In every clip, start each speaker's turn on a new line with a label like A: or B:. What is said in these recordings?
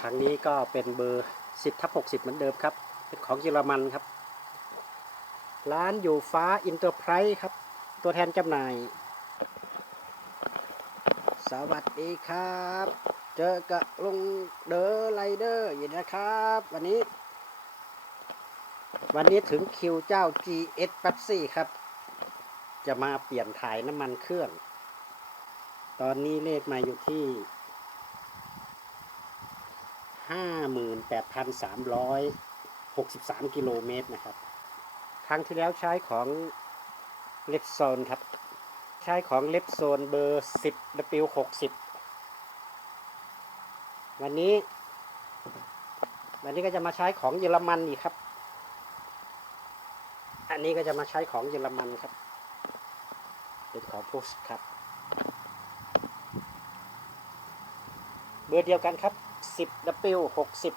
A: ครั้งนี้ก็เป็นเบอร์ 10ทับ60 เหมือนเดิมครับ เป็นของเยอรมันครับ ร้านอยู่ฟ้าอินเตอร์ไพรส์ครับ ตัวแทนจำหน่าย สวัสดีครับ เจอกับลุงเดอไรเดอร์อยู่นะครับ วันนี้ วันนี้ถึงคิวเจ้า GS ปัซี่ครับ จะมาเปลี่ยนถ่ายน้ำมันเครื่อง ตอนนี้เลขมาอยู่ที่ ห้าหมื่นแปดพันสามร้อยหกสิบสามกิโลเมตรนะครับ ครั้งที่แล้วใช้ของเล็บโซนครับ ใช้ของเล็บโซนเบอร์สิบ W หกสิบวันนี้ วันนี้ก็จะมาใช้ของเยอรมันอีกครับ อันนี้ก็จะมาใช้ของเยอรมันครับ เป็นของพุชครับ เบอร์เดียวกันครับ 10 W 60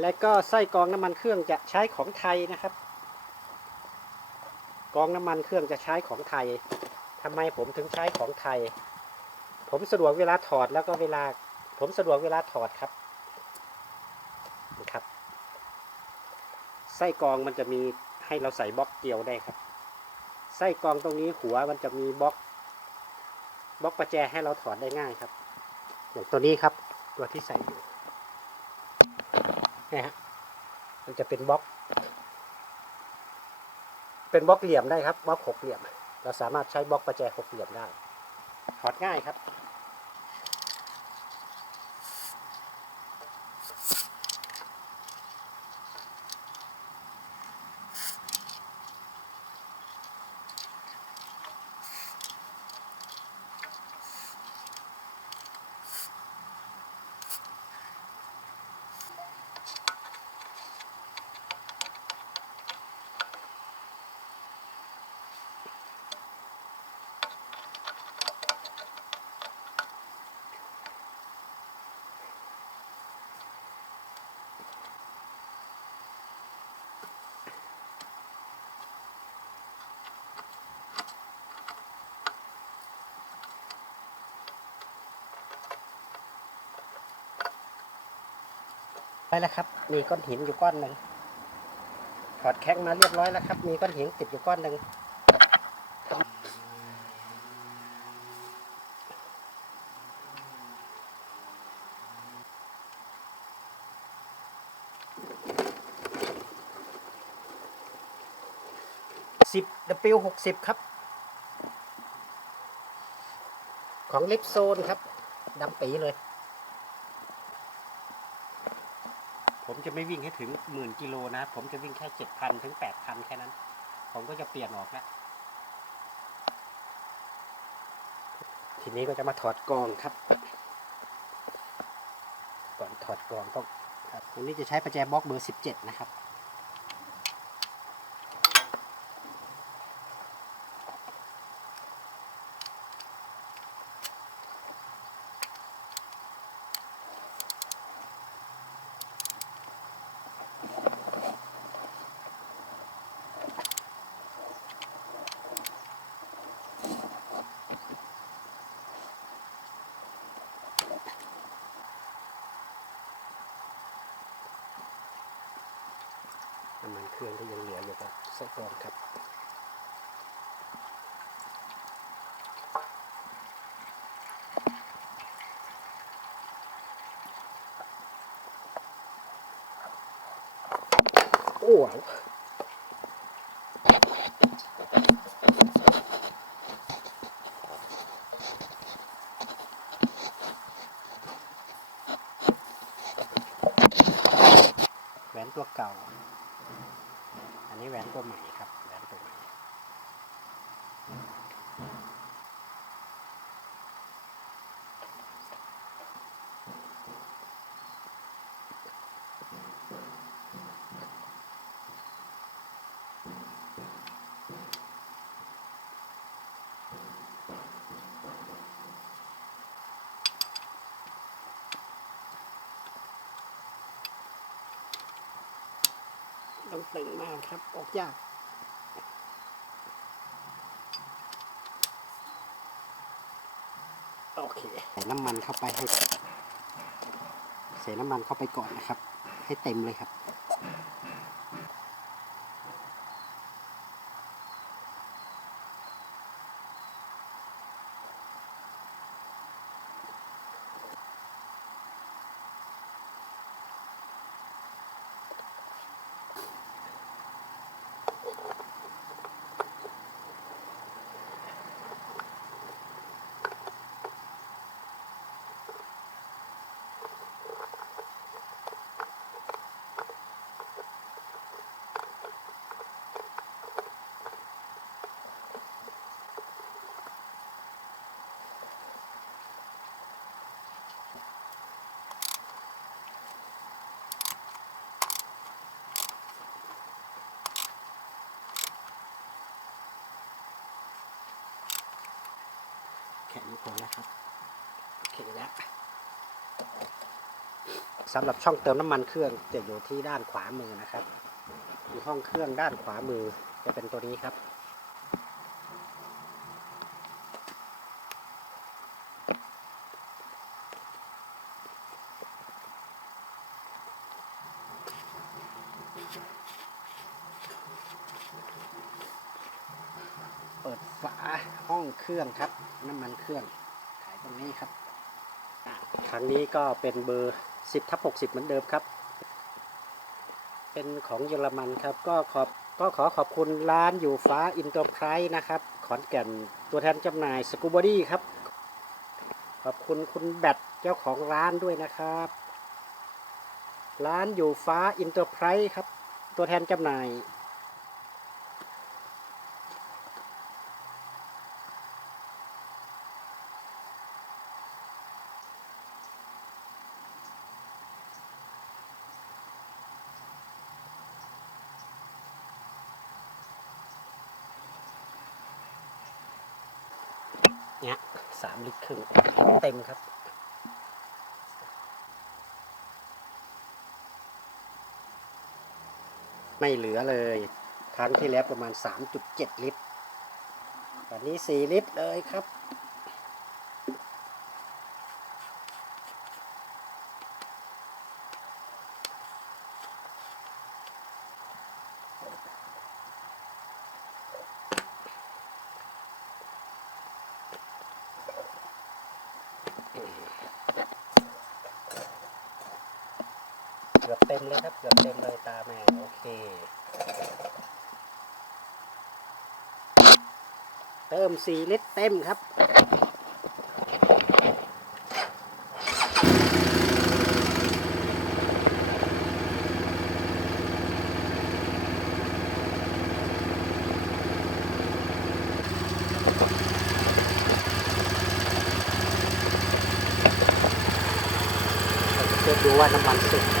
A: และก็ไส้กองน้ำมันเครื่องจะใช้ของไทยนะครับ กองน้ำมันเครื่องจะใช้ของไทยทำไมผมถึงใช้ของไทย ผมสะดวกเวลาถอดแล้วก็เวลา ผมสะดวกเวลาถอดครับนะครับ ไส้กองมันจะมีให้เราใส่บล็อกเกลียวได้ครับ ไส้กองตรงนี้หัวมันจะมีบล็อก บล็อกประแจให้เราถอดได้ง่ายครับ อย่างตัวนี้ครับตัวที่ใส่อยู่นี่ฮะมันจะเป็นบล็อก เป็นบล็อกเหลี่ยมได้ครับบล็อกหกเหลี่ยม เราสามารถใช้บล็อกประแจหกเหลี่ยมได้ถอดง่ายครับ ได้แล้วครับ มีก้อนหินอยู่ก้อนหนึ่งถอดแข้งมาเรียบร้อยแล้วครับ มีก้อนหินติดอยู่ก้อนหนึ่งสิบ W หกสิบครับ ของลิปโซนครับดำปีเลย ผมจะไม่วิ่งให้ถึงหมื่นกิโลนะ ผมจะวิ่งแค่เจ็ดพันถึงแปดพันแค่นั้น ผมก็จะเปลี่ยนออกแล้วทีนี้ก็จะมาถอดกองครับ ก่อนถอดกองต้องครับอันนี้จะใช้ประแจบล็อกเบอร์สิบเจ็ดนะครับ น้ำมันเครื่องที่ยังเหลืออยู่ก็สักรองครับโอ้ว้าวแหวนตัวเก่า อันนี้ แหวนตัวใหม่ครับ แหวนตัวใหม่ ต้องตึงมากครับ ออกยากโอเคใส่น้ำมันเข้าไปให้ใส่น้ำมันเข้าไปก่อนนะครับ ให้เต็มเลยครับ แค่นี้พอแล้วครับ โอเคแล้วสำหรับช่องเติมน้ำมันเครื่องจะอยู่ที่ด้านขวามือนะครับอยู่ห้องเครื่องด้านขวามือจะเป็นตัวนี้ครับ เห้องเครื่องครับ น้ำมันเครื่อง ขายตรงนี้ครับครั้งนี้ก็เป็นเบอร์ 10ทับ60 เหมือนเดิมครับ เป็นของเยอรมันครับ ก็ขอบก็ขอขอบคุณร้านอยู่ฟ้าอินเตอร์ไพรส์นะครับ ขอนแก่นตัวแทนจำหน่ายสกูบอดี้ครับ ขอบคุณคุณแบทเจ้าของร้านด้วยนะครับ ร้านอยู่ฟ้าอินเตอร์ไพรส์ครับ ตัวแทนจำหน่าย เนี่ยสามลิตรครึ่งเต็มครับไม่เหลือเลยครั้งที่แล้วประมาณ 3.7 ลิตรตอนนี้ 4 ลิตรเลยครับ มเลยครับ เกือบเต็มเลยตาแม่โอเค เติม4ลิตรเต็มครับเพื่อดูว่าน้ำมันสุก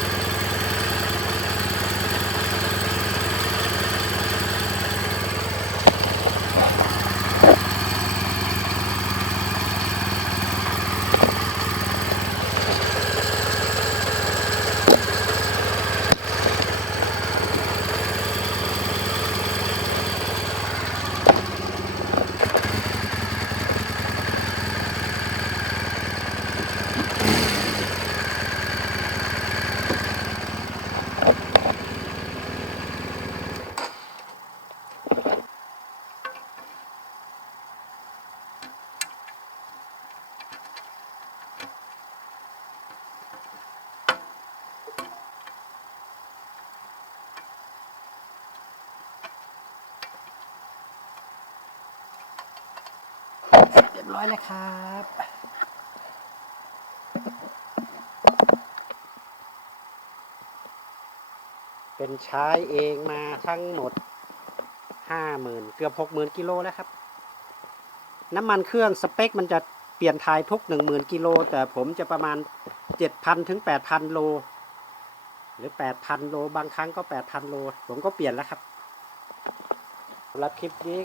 A: บร้อยแล้วครับเป็นใช้เองมาทั้งหมดห้าหมื่นเกือบหกหมื่นกิโลแล้วครับ น้ำมันเครื่องสเปคมันจะเปลี่ยนถ่ายทุกหนึ่งหมื่นกิโล แต่ผมจะประมาณเจ็ดพันถึงแปดพันโล หรือแปดพันโล บางครั้งก็แปดพันโล ผมก็เปลี่ยนแล้วครับสำหรับคลิปนี้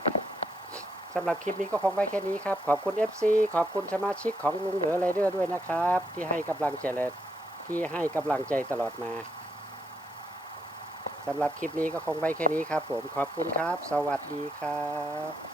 A: สำหรับคลิปนี้ก็คงไว้แค่นี้ครับ ขอบคุณ FC ขอบคุณสมาชิกของลุงเหลือไรเดอร์ด้วยนะครับ ที่ให้กำลังใจและที่ให้กำลังใจตลอดมาสำหรับคลิปนี้ก็คงไว้แค่นี้ครับ ผมขอบคุณครับ สวัสดีครับ